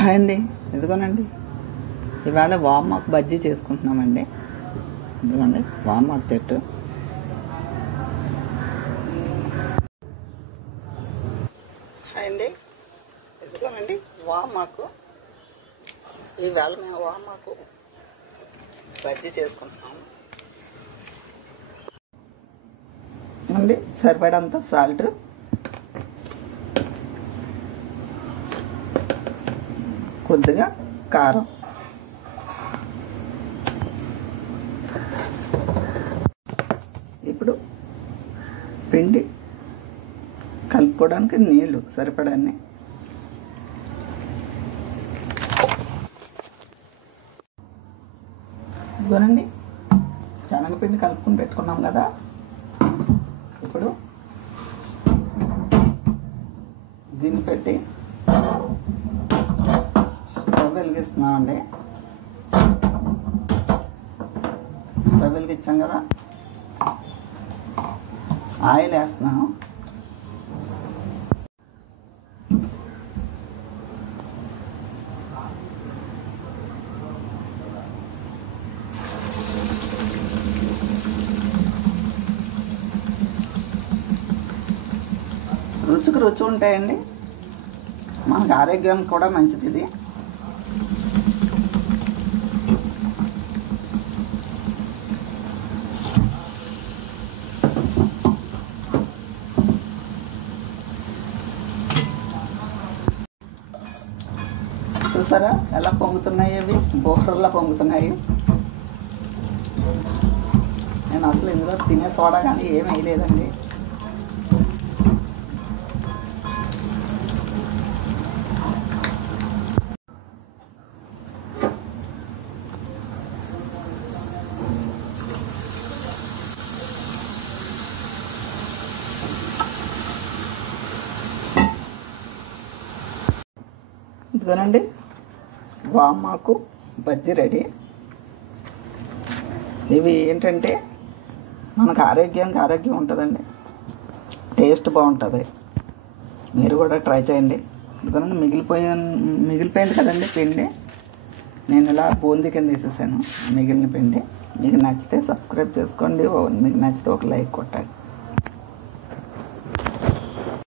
Hi అండి, ఇదిగోనండి ఇవాళ వామాకు బజ్జీ చేసుకుంటున్నామండి. ఇదిగోండి వామాకు చెట్టు. హాయ్ అండి, ఇదిగోనండి వామాకు. ఈవేళ మేము వామాకు బజ్జీ చేసుకుంటున్నాము అండి. సరిపడంత సాల్ట్, కొద్దిగా కారం, ఇప్పుడు పిండి కలుపుకోవడానికి నీళ్ళు సరిపడాన్ని. ఇదిగోనండి శనగపిండి కలుపుకొని పెట్టుకున్నాం కదా. ఇప్పుడు గిన్నె పెట్టి స్టవ్ వెలిగిస్తున్నామండి. స్టవ్ వెలిగించాం కదా, ఆయిల్ వేస్తున్నాం. రుచికి రుచి ఉంటాయండి, మనకు ఆరోగ్యానికి కూడా మంచిది ఇది. చూసారా ఎలా పొంగుతున్నాయి, అవి బోర్రల్లా పొంగుతున్నాయి. నేను అసలు ఇందులో తినే సోడా కానీ ఏం వేయలేదండి. ఇదిగోనండి వామాకు బజ్జీ రెడీ. ఇవి ఏంటంటే మనకు ఆరోగ్యానికి ఆరోగ్యం ఉంటుందండి, టేస్ట్ బాగుంటుంది. మీరు కూడా ట్రై చేయండి. ఇదిగోనండి మిగిలిపోయింది కదండి పిండి, నేను ఇలా బూందీ కింద తీసేసాను మిగిలిన పిండి. మీకు నచ్చితే సబ్స్క్రైబ్ చేసుకోండి, మీకు నచ్చితే ఒక లైక్ కొట్టండి.